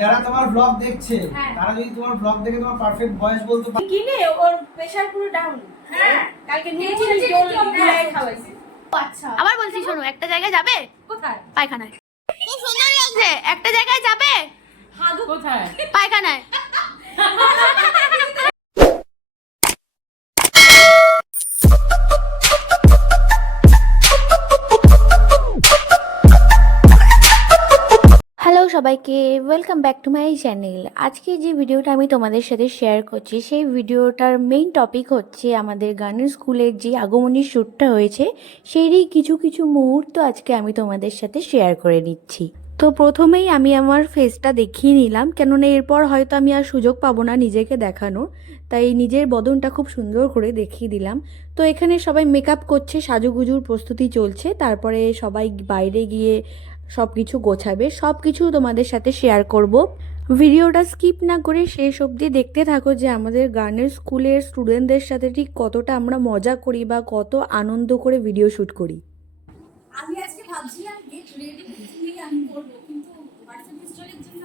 যারা তোমার ব্লগ দেখছে তারা যদি তোমার ব্লগ দেখে তোমার পারফেক্ট ভয়েস বলতে পারে কিনে ওর প্রেসার পুরো ডাউন। হ্যাঁ কালকে নিয়েছি জল গুলাই খাওয়াইছি। আচ্ছা আবার বলছি শোনো, একটা জায়গায় যাবে? কোথায়? পায়খানায়। খুব সুন্দর লাগছে। একটা জায়গায় যাবে? হাগু কোথায়? পায়খানায়। হ্যালো সবাইকে, welcome back to my channel. আজকে যে ভিডিওটা আমি তোমাদের সাথে শেয়ার করছি, সেই ভিডিওটার মেইন টপিক হচ্ছে আমাদের গানের স্কুলের যে আগমনী শ্যুটটা হয়েছে সেরই কিছু কিছু মুহূর্ত আজকে আমি তোমাদের সাথে শেয়ার করে নিচ্ছি। তো প্রথমেই আমি আমার ফেসটা দেখিয়ে নিলাম, কেননা এরপর হয়তো আমি আর সুযোগ পাবো না নিজেকে দেখানোর, তাই নিজের বদনটা খুব সুন্দর করে দেখিয়ে দিলাম। তো এখানে সবাই মেকআপ করছে, সাজুগুজুর প্রস্তুতি চলছে, তারপরে সবাই বাইরে গিয়ে সব কিছু গোছাবে, সব কিছু তোমাদের সাথে শেয়ার করব। ভিডিওটা স্কিপ না করে শেষ অবধি দেখতে থাকো যে আমাদের গানের স্কুলের স্টুডেন্টদের সাথে ঠিক কতটা আমরা মজা করি বা কত আনন্দ করে ভিডিও শ্যুট করি। আমি আজকে ভাবছিলাম গেট রেডি দিয়ে আমি করবো, কিন্তু হোয়াটসঅ্যাপ ইনস্টলের জন্য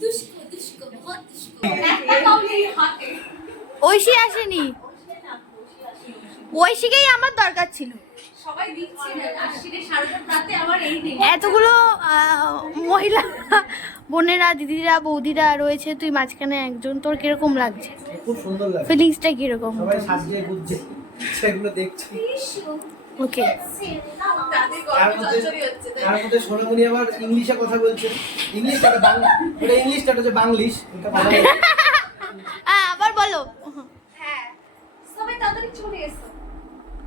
দুষ্কো দুষ্কো বহুত দুষ্কো একটা কাউলি হাতে ঐশী আসেনি, ঐশীকেই আমার দরকার ছিল। সবাই দিচ্ছে না আশ্বিনে সারাটা রাতে আমার এই নেই এতগুলো মহিলা বোনেরা, দিদিরা, বৌদিরা রয়েছে, তুই মাঝখানে একজন, তোর কিরকম লাগছে? খুব সুন্দর লাগে, ফিলিংসটা কিরকম? সবাই সাজিয়ে গুজছে সেগুলো দেখছি। ওকে, তার মধ্যে সোনামণি আবার ইংলিশে কথা বলছে, ইংলিশটা বাংলা, ওটা ইংলিশটা হচ্ছে বাংলিশ, এটা ভালো লাগে। আবার বলো। হ্যাঁ সবাই তাড়াতাড়ি চলে এসো।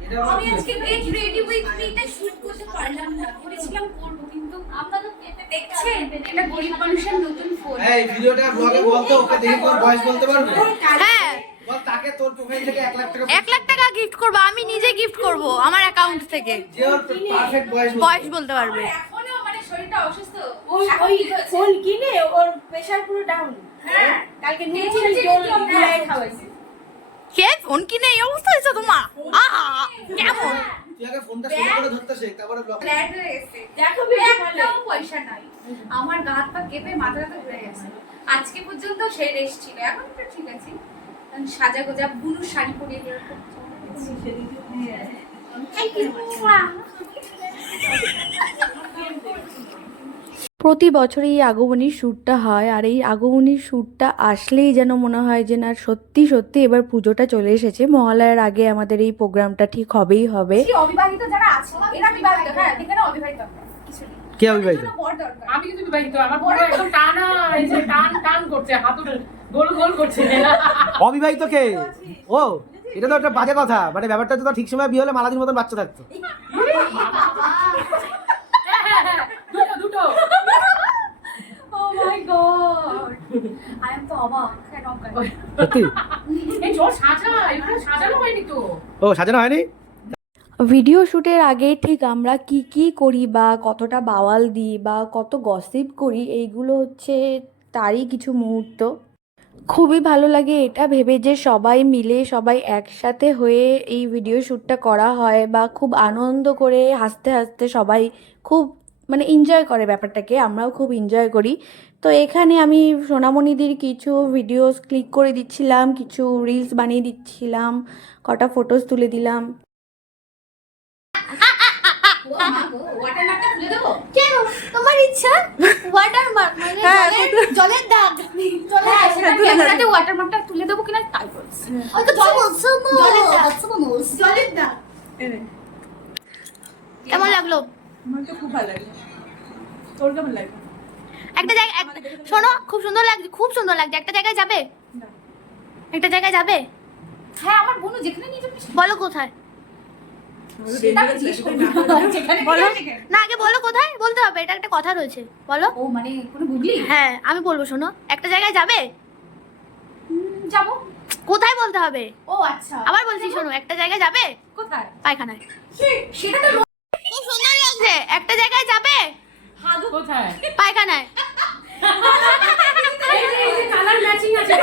এটা আমি আজকে গেট রেডি উইথ মিটা শুট করতে পারলাম না, করেছিলাম করব, কিন্তু আপনারা তো দেখছেন এটা গরিব মানুষের নতুন ফোন। এই ভিডিওটা ব্লগে বলতো, ওকে দেখে তোর ভয়েস বলতে পারবে? হ্যাঁ, বল তাকে তোর প্রোফাইল থেকে 1 লাখ টাকা 1 লাখ টাকা গিফট করবো, আমি নিজে গিফট করব আমার অ্যাকাউন্ট থেকে। যে ওর পারফেক্ট ভয়েস ভয়েস বলতে পারবে। এখনো মানে শরীরটা অসুস্থ, ওই ফোন কিনে ওর প্রেসার পুরো ডাউন। হ্যাঁ কালকে নিয়েছি জল গুলাই খাওয়াইছি। কে ফোন কিনে এই অবস্থা হয়েছে তোমার? আহা কেমন? তুই আগে ফোনটা সোজা করে ধরতে শেখ, তারপরে ব্লগ। ফ্ল্যাট হয়ে গেছে, দেখো একটাও পয়সা নাই, আমার গা হাত পা কেঁপে মাথা ব্যথা ঘুরে গেছে। আজকে পর্যন্ত সেই রেস্ট ছিল, এখন একটু ঠিক আছে। সাজা গোজা বুনু শাড়ি পরিয়ে দিল। প্রতি বছর এই আগমনীর শ্যুটটা হয়, আর এই আগমনীর শ্যুটটা আসলেই যেন মনে হয় যে না, সত্যি সত্যি এবার পুজোটা চলে এসেছে। মহালয়ার আগে আমাদের এই প্রোগ্রামটা ঠিক হবেই হবে। অবিবাহিত যারা আছে এরা বিবাহিত, হ্যাঁ এখানে অবিবাহিত কিছু নেই। কে অবিবাহিত? বড় দরকার। আমি কিন্তু বিবাহিত, আমার বড় একদম টানা, এই যে টান টান করছে, হাত গোল গোল করছে। অবিবাহিত কে? ও এটা তো একটা বাজে কথা, মানে ব্যাপারটা তো ঠিক সময় বিয়ে হলে মালাদির মতন বাচ্চা থাকতো। দুটো দুটো। Oh my god! I am তো অবাক, কেন অবাক? সত্যি? এই জোর সাজা, এগুলো সাজানো হয়নি তো। ও সাজানো হয়নি? ভিডিও শ্যুটের আগে ঠিক আমরা কি কি করি বা কতটা বাওয়াল দিই বা কত গসিপ করি, এইগুলো হচ্ছে তারই কিছু মুহূর্ত। খুবই ভালো লাগে এটা ভেবে যে সবাই মিলে, সবাই একসাথে হয়ে এই ভিডিও শ্যুটটা করা হয়, বা খুব আনন্দ করে হাসতে হাসতে সবাই খুব মানে এনজয় করে ব্যাপারটাকে, আমরাও খুব এনজয় করি। তো এখানে আমি সোনামণিদের কিছু ভিডিওস ক্লিক করে দিচ্ছিলাম, কিছু রিলস বানিয়ে দিচ্ছিলাম, কটা ফটোস তুলে দিলাম। ওয়াটারমার্কটা তুলে দেবো? কেন তোমার ইচ্ছা? ওয়াটারমার্ক মানে জলের দাগ, ক্যামেরাতে ওয়াটারমার্কটা তুলে দেবো কিনা তাই বলছি। ওই তো বলছো জলের দাগ। কেমন লাগলো? আমার তো খুব ভালো লাগে। তোর কেমন লাগে? একটা জায়গা শোনো, খুব সুন্দর লাগছে, খুব সুন্দর লাগছে। একটা জায়গায় যাবে? একটা জায়গায় যাবে? হ্যাঁ আমার বোনও যেখানে নিয়ে যাবে বলো কোথায়? সেটা আমি জিজ্ঞেস করবো। যেখানে বলো নিয়ে যাবে। না, আগে বলো কোথায়, বলতে হবে, এটা একটা কথা রয়েছে, বলো। ও মানে কোনো গুগলি? হ্যাঁ আমি বলবো, শোনো, একটা জায়গায় যাবে? যাবো। কোথায় বলতে হবে? ও আচ্ছা। আবার বলছি শোনো, একটা জায়গায় যাবে? কোথায়? পায়খানায়। সেটা তো খুব সুন্দর লাগছে। একটা জায়গায় যাবে? হাগু কোথায়? পায়খানায়। এই যে কালার ম্যাচিং আছে।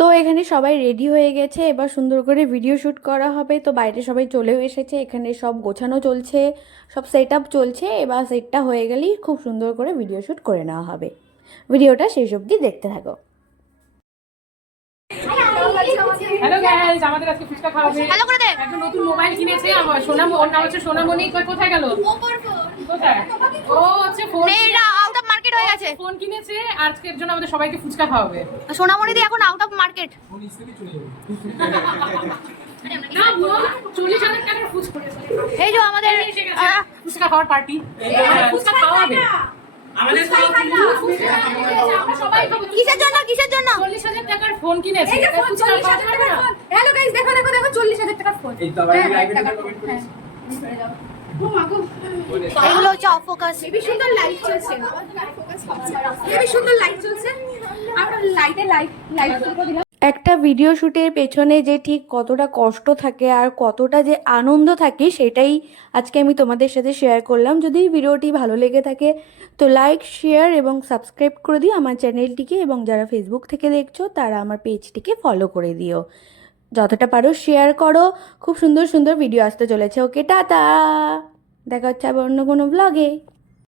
তো তো এখানে সবাই রেডি হয়ে গেছে, এবার সুন্দর করে ভিডিও শ্যুট করা হবে। তো বাইরে সবাই চলেও এসেছে, এখানে সব গোছানো চলছে, সব সেট আপ চলছে। এবার সেটটা হয়ে গেলেই খুব সুন্দর করে ভিডিও শ্যুট করে নেওয়া হবে। ভিডিওটা শেষ অবধি দেখতে থাকো। হ্যালো গাইস, আমাদের আজকে ফুচকা খাওয়াবে। ভালো করে দে। একটা নতুন মোবাইল কিনেছে আমার ওর নাম হচ্ছে সোনামণি। কোথায় গেল? কোথায়? ও হচ্ছে ফোন। মেয়েরা আউট অফ মার্কেট হয়ে গেছে। ফোন কিনেছে, আজকের জন্য আমাদের সবাইকে ফুচকা খাওয়াবে। সোনামণি দি এখন আউট অফ মার্কেট। না বল, 40,000 টাকার ফুচকা। এই যে আমাদের ফুচকা খাওয়ার পার্টি। ফুচকা খাওয়াবে। আমাদের আমরা সবাই খাবো। কিসের জন্য 40,000 টাকার ফোন কিনেছে। ফুচকা খাওয়াবে না। হ্যালো গাইস, দেখো 40,000 টাকার ফোন। এগুলো হচ্ছে অফ ফোকাস। হেবি সুন্দর লাইট চলছে, হেবি সুন্দর লাইট চলছে। আমরা লাইট করে দিলাম। একটা ভিডিও শ্যুটের পেছনে যে ঠিক কতটা কষ্ট থাকে আর কতটা যে আনন্দ থাকে সেটাই আজকে আমি তোমাদের সাথে শেয়ার করলাম। যদি ভিডিওটি ভালো লেগে থাকে তো লাইক, শেয়ার এবং সাবস্ক্রাইব করে দিও আমার চ্যানেলটিকে, এবং যারা ফেসবুক থেকে দেখছো তারা আমার পেজটিকে ফলো করে দিও। যতটা পারো শেয়ার করো। খুব সুন্দর সুন্দর ভিডিও আসতে চলেছে। ওকে, টাটা, দেখা হচ্ছে আবার অন্য কোনো ব্লগে।